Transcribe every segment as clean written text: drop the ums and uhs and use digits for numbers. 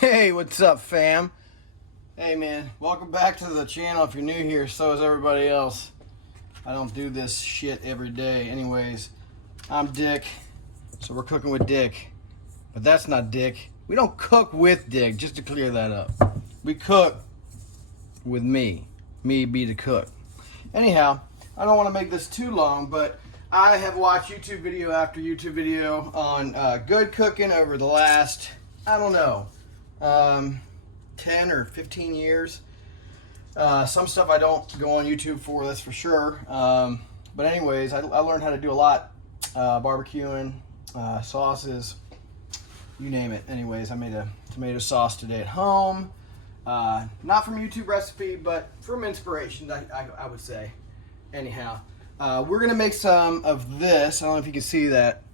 Hey, what's up, fam? Hey, man, welcome back to the channel. If you're new here, so is everybody else. I don't do this shit every day. Anyways, I'm Dick, so we're cooking with Dick. But that's not Dick. We don't cook with Dick, just to clear that up. We cook with me. Me be the cook. Anyhow, I don't want to make this too long, but I have watched YouTube video after YouTube video on good cooking over the last, I don't know, 10 or 15 years. Some stuff I don't go on YouTube for, that's for sure. But anyways, I learned how to do a lot. Barbecuing, sauces, you name it. Anyways, I made a tomato sauce today at home. Not from YouTube recipe, but from inspiration, I would say. Anyhow, we're going to make some of this. I don't know if you can see that.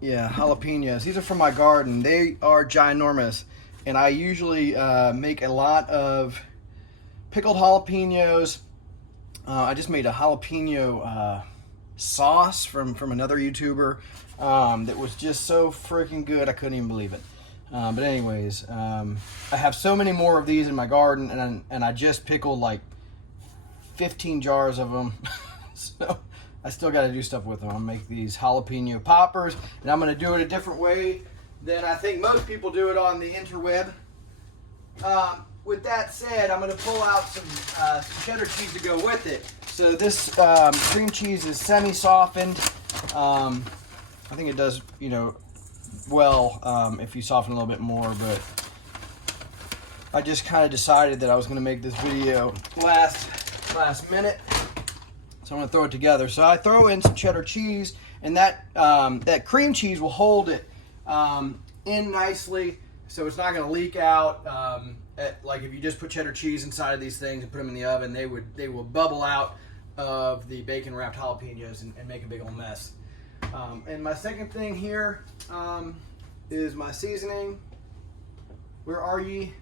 Yeah, jalapeños. These are from my garden. They are ginormous. And I usually make a lot of pickled jalapenos. I just made a jalapeno sauce from another YouTuber that was just so freaking good I couldn't even believe it. But anyways, I have so many more of these in my garden, and I just pickled like 15 jars of them. So I still got to do stuff with them. I'll make these jalapeno poppers, and I'm going to do it a different way than I think most people do it on the interweb. With that said, I'm going to pull out some cheddar cheese to go with it. So this cream cheese is semi-softened. I think it does, well if you soften a little bit more, but I just kind of decided that I was going to make this video last minute. So I'm going to throw it together. So I throw in some cheddar cheese, and that cream cheese will hold it in nicely, so it's not going to leak out. Like if you just put cheddar cheese inside of these things and put them in the oven, they will bubble out of the bacon wrapped jalapenos and make a big old mess. And my second thing here is my seasoning. Where are ye?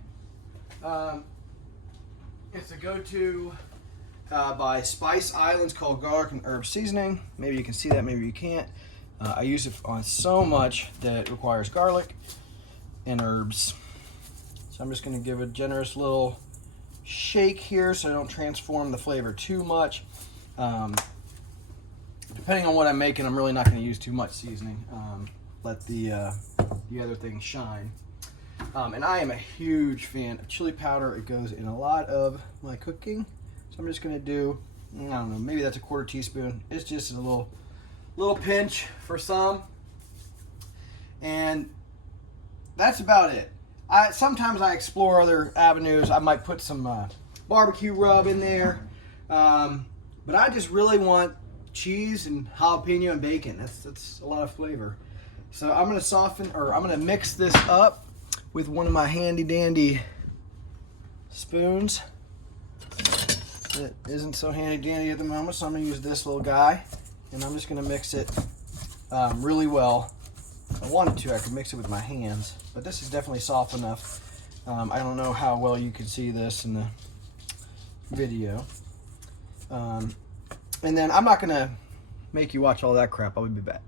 It's a go-to by Spice Islands called Garlic and Herb Seasoning. Maybe you can see that, maybe you can't. I use it on so much that it requires garlic and herbs. So I'm just going to give a generous little shake here so I don't transform the flavor too much. Depending on what I'm making, I'm really not going to use too much seasoning. Let the other things shine. And I am a huge fan of chili powder. It goes in a lot of my cooking. So I'm just going to do, I don't know, maybe that's a quarter teaspoon. It's just a little pinch for some. And that's about it. Sometimes I explore other avenues. I might put some barbecue rub in there. But I just really want cheese and jalapeno and bacon. That's a lot of flavor. So I'm going to mix this up with one of my handy dandy spoons. It isn't so handy dandy at the moment, so I'm going to use this little guy, and I'm just going to mix it really well. If I wanted to, I could mix it with my hands, but this is definitely soft enough. I don't know how well you can see this in the video. And then I'm not going to make you watch all that crap. I'll be back.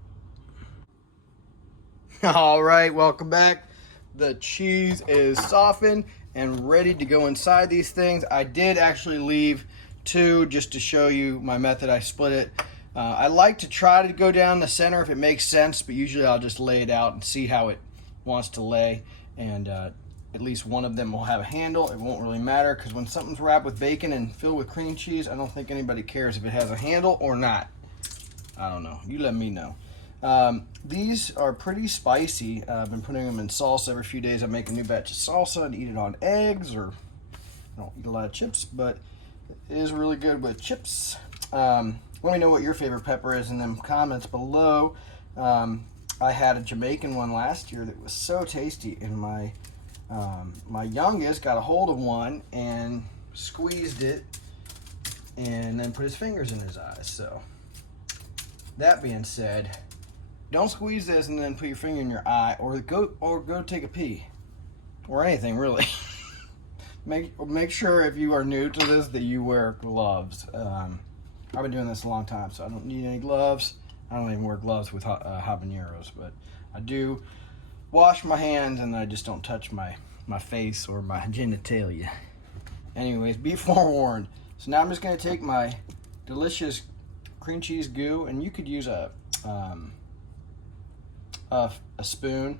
All right, welcome back. The cheese is softened and ready to go inside these things. I did actually leave two just to show you my method. I split it. I like to try to go down the center if it makes sense, but usually I'll just lay it out and see how it wants to lay. And at least one of them will have a handle. It won't really matter, because when something's wrapped with bacon and filled with cream cheese, I don't think anybody cares if it has a handle or not. I don't know. You let me know. These are pretty spicy. I've been putting them in salsa every few days. I make a new batch of salsa and eat it on eggs, or I don't eat a lot of chips, but it is really good with chips. Let me know what your favorite pepper is in them comments below. I had a Jamaican one last year that was so tasty, and my youngest got a hold of one and squeezed it and then put his fingers in his eyes. So that being said, don't squeeze this and then put your finger in your eye, or go take a pee, or anything really. Make sure if you are new to this that you wear gloves. I've been doing this a long time, so I don't need any gloves. I don't even wear gloves with habaneros, but I do wash my hands and I just don't touch my face or my genitalia. Anyways, be forewarned. So now I'm just going to take my delicious cream cheese goo, and you could use a spoon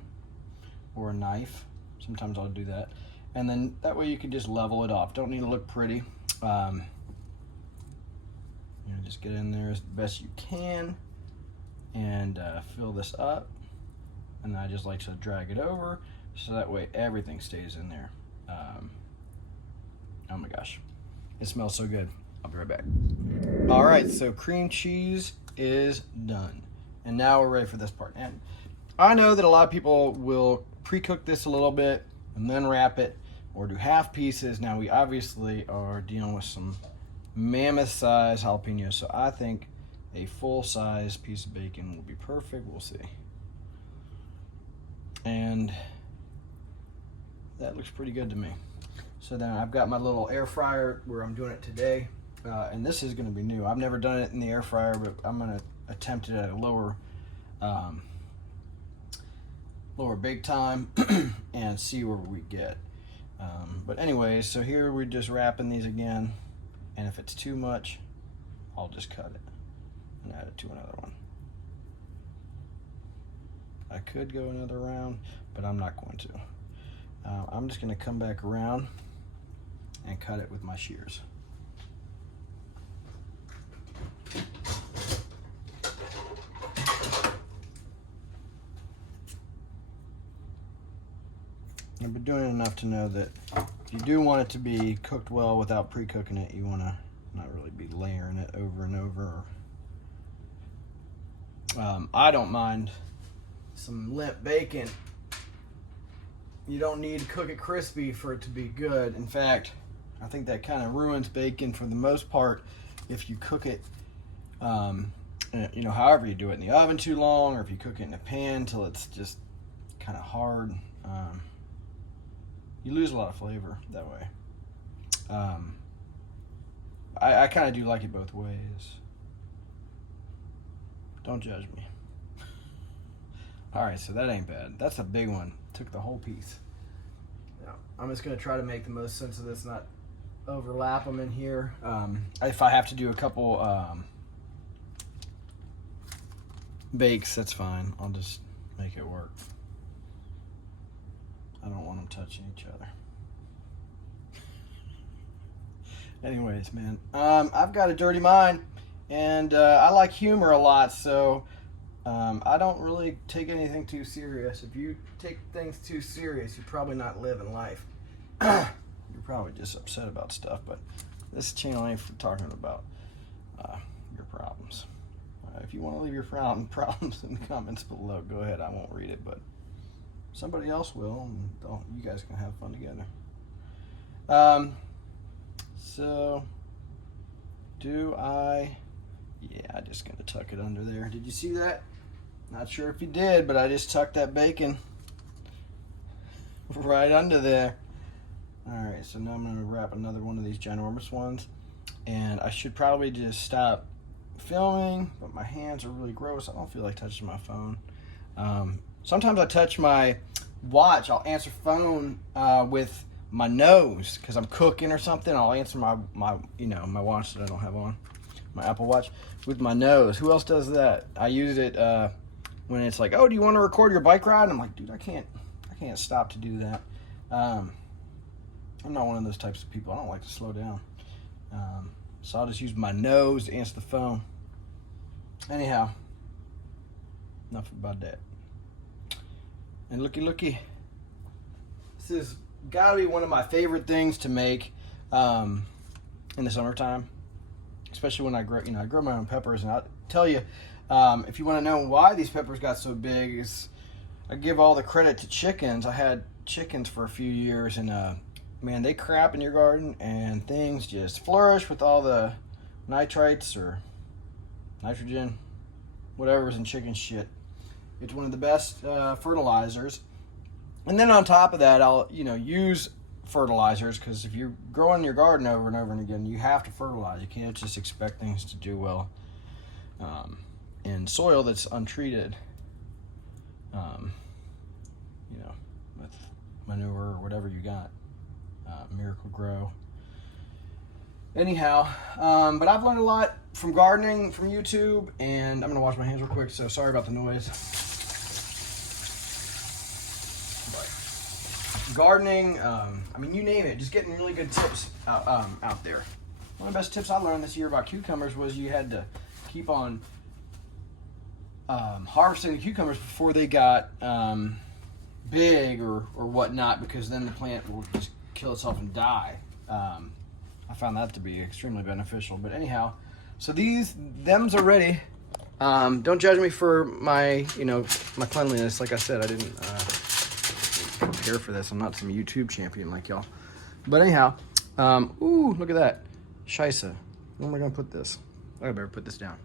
or a knife. Sometimes I'll do that. And then that way you can just level it off. Don't need to look pretty. Just get in there as best you can and fill this up. And I just like to drag it over so that way everything stays in there. Oh my gosh, it smells so good. I'll be right back. All right, so cream cheese is done. And now we're ready for this part. And I know that a lot of people will pre-cook this a little bit and then wrap it or do half pieces. Now we obviously are dealing with some mammoth size jalapenos, so I think a full size piece of bacon will be perfect. We'll see. And that looks pretty good to me. So then I've got my little air fryer where I'm doing it today, and this is going to be new. I've never done it in the air fryer, but I'm going to attempt it at a lower bake time and see where we get. But anyways, so here we're just wrapping these again, and if it's too much, I'll just cut it and add it to another one. I could go another round, but I'm not going to. I'm just going to come back around and cut it with my shears. I've been doing it enough to know that if you do want it to be cooked well without pre-cooking it, you want to not really be layering it over and over. I don't mind some limp bacon. You don't need to cook it crispy for it to be good. In fact, I think that kind of ruins bacon for the most part if you cook it, however you do it, in the oven too long, or if you cook it in a pan till it's just kind of hard. You lose a lot of flavor that way. I kind of do like it both ways. Don't judge me. All right, so that ain't bad. That's a big one. Took the whole piece. Now, I'm just gonna try to make the most sense of this, not overlap them in here. If I have to do a couple bakes, that's fine. I'll just make it work. I don't want them touching each other. Anyways, man, I've got a dirty mind, and I like humor a lot, so I don't really take anything too serious. If you take things too serious, you're probably not living life. You're probably just upset about stuff, but this channel ain't for talking about your problems. If you want to leave your problems in the comments below, go ahead. I won't read it, but somebody else will, and you guys can have fun together. So, I'm just going to tuck it under there. Did you see that? Not sure if you did, but I just tucked that bacon right under there. Alright, so now I'm going to wrap another one of these ginormous ones. And I should probably just stop filming, but my hands are really gross. I don't feel like touching my phone. Sometimes I touch my watch. I'll answer phone with my nose because I'm cooking or something. I'll answer my watch that I don't have on, my Apple Watch, with my nose. Who else does that? I use it when it's like, oh, do you want to record your bike ride? And I'm like, dude, I can't stop to do that. I'm not one of those types of people. I don't like to slow down. So I'll just use my nose to answer the phone. Anyhow, enough about that. And looky, this has got to be one of my favorite things to make in the summertime, especially when I grow my own peppers. And I'll tell you, if you want to know why these peppers got so big, is I give all the credit to chickens. I had chickens for a few years, and man, they crap in your garden, and things just flourish with all the nitrites or nitrogen, whatever's in chicken shit. It's one of the best fertilizers. And then on top of that, I'll use fertilizers, because if you're growing your garden over and over and again, you have to fertilize. You can't just expect things to do well in soil that's untreated. manure or whatever you got. Miracle Grow. Anyhow, but I've learned a lot from gardening, from YouTube, and I'm gonna wash my hands real quick, so sorry about the noise. But gardening, I mean, you name it, just getting really good tips out there. One of the best tips I learned this year about cucumbers was you had to keep on harvesting the cucumbers before they got big or whatnot, because then the plant will just kill itself and die. I found that to be extremely beneficial. But anyhow, so thems are ready. Don't judge me for my, my cleanliness. Like I said, I didn't prepare for this. I'm not some YouTube champion like y'all. But anyhow, ooh, look at that. Scheisse. Where am I gonna put this? I better put this down.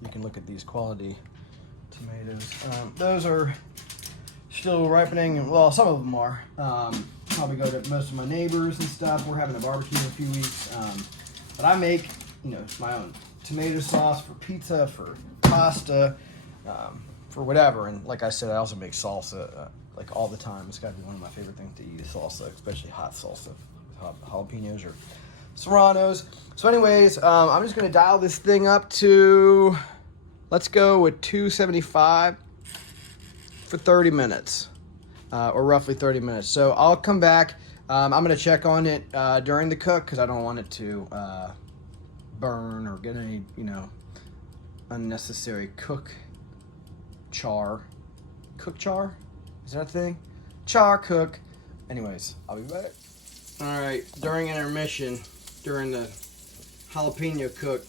You can look at these quality tomatoes. Those are still ripening. Well, some of them are. Probably go to most of my neighbors and stuff. We're having a barbecue in a few weeks. But I make, my own tomato sauce for pizza, for pasta, for whatever. And like I said, I also make salsa like all the time. It's got to be one of my favorite things to eat is salsa, especially hot salsa, jalapeños or serranos. So anyways, I'm just going to dial this thing up to, let's go with 275 for 30 minutes. Or roughly 30 minutes. So I'll come back. I'm going to check on it during the cook because I don't want it to burn or get any, unnecessary cook char. Cook char? Is that a thing? Char cook. Anyways, I'll be back. All right, during intermission, during the jalapeno cook,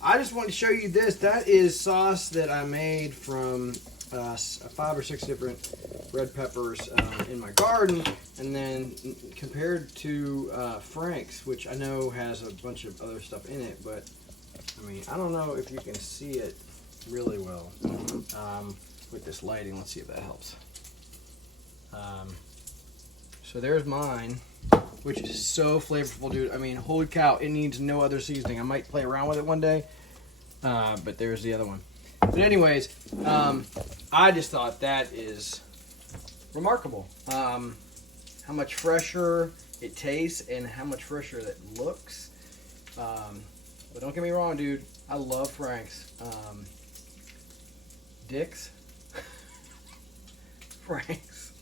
I just wanted to show you this. That is sauce that I made from 5 or 6 different red peppers in my garden, and then compared to Frank's, which I know has a bunch of other stuff in it, but I mean, I don't know if you can see it really well with this lighting. Let's see if that helps. So there's mine, which is so flavorful, dude. I mean, holy cow, it needs no other seasoning. I might play around with it one day, but there's the other one. But anyways, I just thought that is remarkable. How much fresher it tastes and how much fresher it looks. But don't get me wrong, dude. I love Frank's. Dick's. Frank's.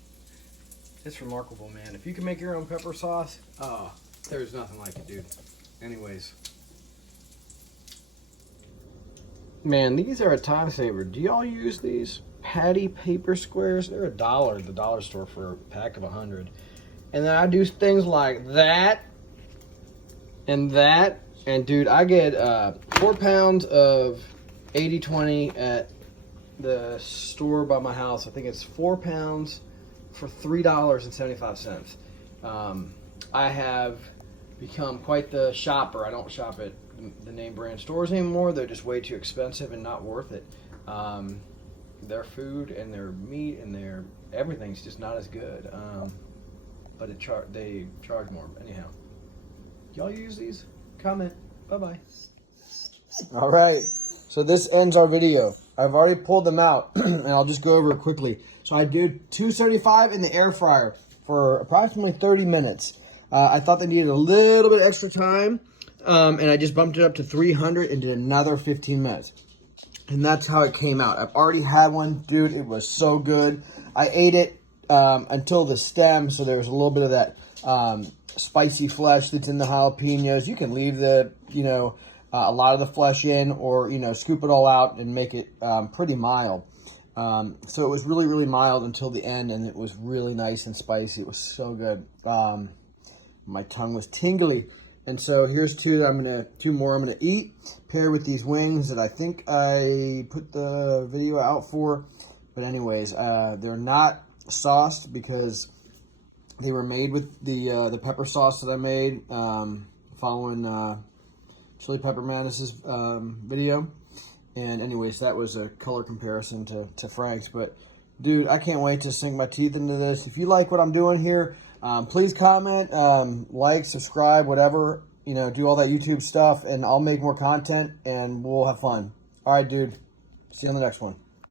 It's remarkable, man. If you can make your own pepper sauce, oh, there's nothing like it, dude. Anyways. Man, these are a time saver. Do y'all use these patty paper squares? They're $1 at the dollar store for a pack of 100. And then I do things like that and that. And dude, I get 4 pounds of 80/20 at the store by my house. I think it's 4 pounds for $3.75. I have become quite the shopper. I don't shop at the name brand stores anymore. They're just way too expensive and not worth it. Their food and their meat and their everything's just not as good. But they charge more. Anyhow, y'all use these? Comment. Bye-bye. All right. So this ends our video. I've already pulled them out, and I'll just go over it quickly. So I did 275 in the air fryer for approximately 30 minutes. I thought they needed a little bit extra time, and I just bumped it up to 300 and did another 15 minutes. And that's how it came out. I've already had one. Dude, it was so good. I ate it until the stem, so there's a little bit of that spicy flesh that's in the jalapenos. You can leave the, a lot of the flesh in, or, scoop it all out and make it pretty mild. So it was really, really mild until the end, and it was really nice and spicy. It was so good. My tongue was tingly. And so here's two more I'm gonna eat, paired with these wings that I think I put the video out for. But anyways, they're not sauced because they were made with the pepper sauce that I made following Chili Pepper Madness's video. And anyways, that was a color comparison to Frank's. But dude, I can't wait to sink my teeth into this. If you like what I'm doing here, please comment, like, subscribe, whatever, do all that YouTube stuff, and I'll make more content and we'll have fun. All right, dude. See you on the next one.